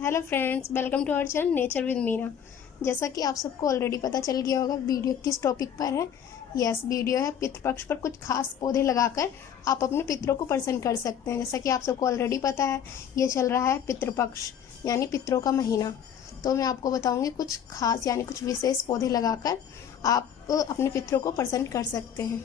Hello friends, welcome to our channel nature with Meena. जैसा कि आप सबको ऑलरेडी पता चल गया होगा वीडियो किस टॉपिक पर है। यस, वीडियो है पितृपक्ष पर कुछ खास पौधे लगाकर आप अपने पितरों को प्रसन्न कर सकते हैं। जैसा कि आप सबको ऑलरेडी पता है, ये चल रहा है पितृपक्ष यानी पितरों का महीना। तो मैं आपको बताऊँगी कुछ खास यानी कुछ विशेष पौधे लगाकर आप अपने पितरों को प्रसन्न कर सकते हैं।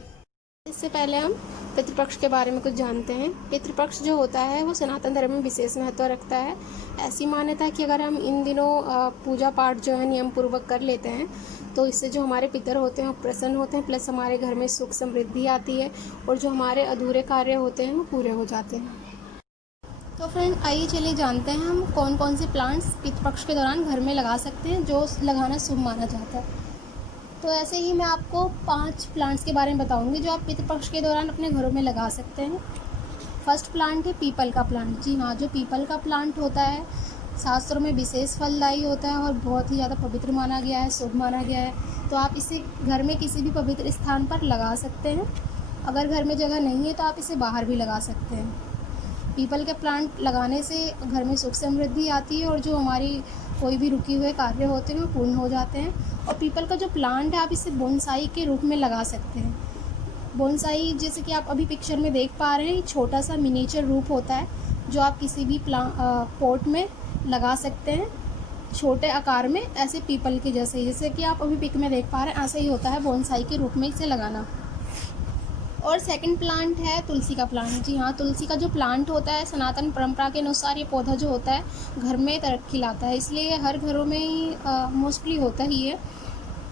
इससे पहले हम पितृपक्ष के बारे में कुछ जानते हैं। पितृपक्ष जो होता है वो सनातन धर्म में विशेष महत्व रखता है। ऐसी मान्यता है कि अगर हम इन दिनों पूजा पाठ जो है नियम पूर्वक कर लेते हैं तो इससे जो हमारे पितर होते हैं वो प्रसन्न होते हैं, प्लस हमारे घर में सुख समृद्धि आती है और जो हमारे अधूरे कार्य होते हैं वो पूरे हो जाते हैं। तो फ्रेंड, आइए चलिए जानते हैं हम कौन कौन से प्लांट्स पितृपक्ष के दौरान घर में लगा सकते हैं जो लगाना शुभ माना जाता है। तो ऐसे ही मैं आपको 5 प्लांट्स के बारे में बताऊंगी जो आप पितृपक्ष के दौरान अपने घरों में लगा सकते हैं। फर्स्ट प्लांट है पीपल का प्लांट। जी हाँ, जो पीपल का प्लांट होता है शास्त्रों में विशेष फलदायी होता है और बहुत ही ज़्यादा पवित्र माना गया है, शुभ माना गया है। तो आप इसे घर में किसी भी पवित्र स्थान पर लगा सकते हैं। अगर घर में जगह नहीं है तो आप इसे बाहर भी लगा सकते हैं। पीपल के प्लांट लगाने से घर में सुख समृद्धि आती है और जो हमारी कोई भी रुके हुए कार्य होते हैं वो पूर्ण हो जाते हैं। और पीपल का जो प्लांट है आप इसे बोनसाई के रूप में लगा सकते हैं। बोनसाई जैसे कि आप अभी पिक्चर में देख पा रहे हैं, छोटा सा मिनिएचर रूप होता है जो आप किसी भी पॉट में लगा सकते हैं छोटे आकार में, ऐसे पीपल के जैसे कि आप अभी पिक में देख पा रहे हैं, ऐसे ही होता है बोनसाई के रूप में इसे लगाना। और सेकंड प्लांट है तुलसी का प्लांट। जी हाँ, तुलसी का जो प्लांट होता है सनातन परंपरा के अनुसार ये पौधा जो होता है घर में तरक्की लाता है, इसलिए हर घरों में ही मोस्टली होता ही है।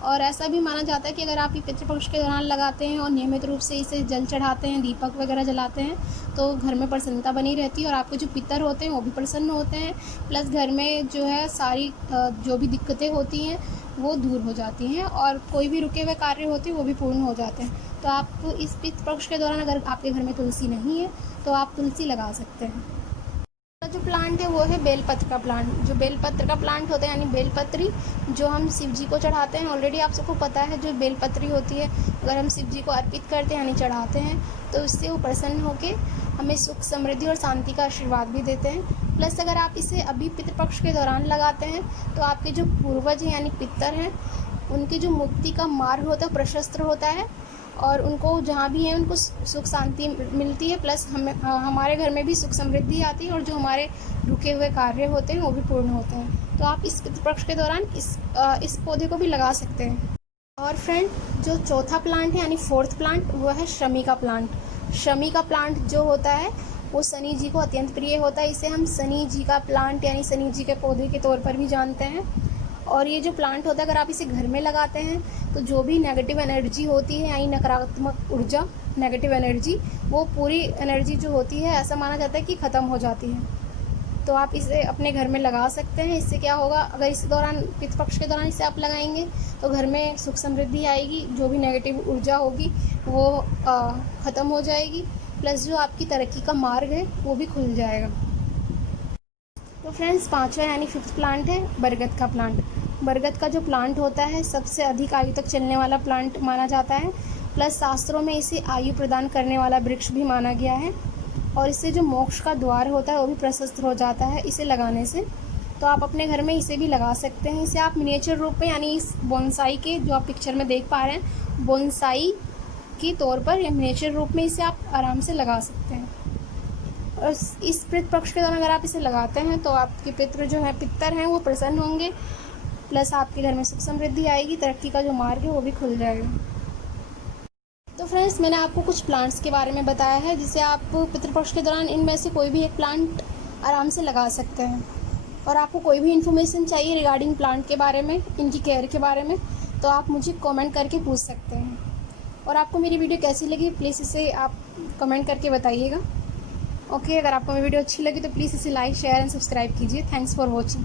और ऐसा भी माना जाता है कि अगर आप ये पितृपक्ष के दौरान लगाते हैं और नियमित रूप से इसे जल चढ़ाते हैं, दीपक वगैरह जलाते हैं तो घर में प्रसन्नता बनी रहती है और आपके जो पितर होते हैं वो भी प्रसन्न होते हैं, प्लस घर में जो है सारी जो भी दिक्कतें होती हैं वो दूर हो जाती हैं और कोई भी रुके हुए कार्य होते हैं वो भी पूर्ण हो जाते हैं। तो आप इस पितृपक्ष के दौरान अगर आपके घर में तुलसी नहीं है तो आप तुलसी लगा सकते हैं। जो प्लांट है वो है बेलपत्र का प्लांट। जो बेलपत्र का प्लांट होता है यानी बेलपत्री जो हम शिव जी को चढ़ाते हैं, ऑलरेडी आप सबको पता है जो बेलपत्री होती है अगर हम शिव जी को अर्पित करते हैं यानी चढ़ाते हैं तो इससे वो प्रसन्न होकर हमें सुख समृद्धि और शांति का आशीर्वाद भी देते हैं। प्लस अगर आप इसे अभी पितृपक्ष के दौरान लगाते हैं तो आपके जो पूर्वज हैं यानी पितर हैं उनकी जो मुक्ति का मार्ग होता है प्रशस्त होता है और उनको जहाँ भी है उनको सुख शांति मिलती है, प्लस हमारे घर में भी सुख समृद्धि आती है और जो हमारे रुके हुए कार्य होते हैं वो भी पूर्ण होते हैं। तो आप इस पितृपक्ष के दौरान इस पौधे को भी लगा सकते हैं। और फ्रेंड, जो चौथा प्लांट है यानी फोर्थ प्लांट वो है शमी का प्लांट। शमी का प्लांट जो होता है वो शनि जी को अत्यंत प्रिय होता है। इसे हम शनि जी का प्लांट यानी शनि जी के पौधे के तौर पर भी जानते हैं। और ये जो प्लांट होता है अगर आप इसे घर में लगाते हैं तो जो भी नेगेटिव एनर्जी होती है यानी नकारात्मक ऊर्जा, नेगेटिव एनर्जी, वो पूरी एनर्जी जो होती है ऐसा माना जाता है कि ख़त्म हो जाती है। तो आप इसे अपने घर में लगा सकते हैं। इससे क्या होगा, अगर इस दौरान पितृपक्ष के दौरान इसे आप लगाएंगे तो घर में सुख समृद्धि आएगी, जो भी नेगेटिव ऊर्जा होगी वो ख़त्म हो जाएगी, प्लस जो आपकी तरक्की का मार्ग है वो भी खुल जाएगा। तो फ्रेंड्स, पांचवा यानी फिफ्थ प्लांट है बरगद का प्लांट। बरगद का जो प्लांट होता है सबसे अधिक आयु तक चलने वाला प्लांट माना जाता है, प्लस शास्त्रों में इसे आयु प्रदान करने वाला वृक्ष भी माना गया है और इससे जो मोक्ष का द्वार होता है वो भी प्रशस्त हो जाता है इसे लगाने से। तो आप अपने घर में इसे भी लगा सकते हैं। इसे आप मिनिएचर रूप में यानी इस बोनसाई के जो आप पिक्चर में देख पा रहे हैं बोनसाई के तौर पर या मिनिएचर रूप में इसे आप आराम से लगा सकते हैं। और इस पितृपक्ष के दौरान अगर आप इसे लगाते हैं तो आपके पितर जो है पितर हैं वो प्रसन्न होंगे, प्लस आपके घर में सुख समृद्धि आएगी, तरक्की का जो मार्ग है वो भी खुल जाएगा। तो फ्रेंड्स, मैंने आपको कुछ प्लांट्स के बारे में बताया है जिसे आप पितृपक्ष के दौरान इनमें से कोई भी एक प्लांट आराम से लगा सकते हैं। और आपको कोई भी इन्फॉर्मेशन चाहिए रिगार्डिंग प्लांट के बारे में, इनकी केयर के बारे में, तो आप मुझे कमेंट करके पूछ सकते हैं। और आपको मेरी वीडियो कैसी लगी प्लीज़ इसे आप कमेंट करके बताइएगा। ओके, अगर आपको मेरी वीडियो अच्छी लगी तो प्लीज़ इसे लाइक, शेयर एंड सब्सक्राइब कीजिए। Thanks for watching.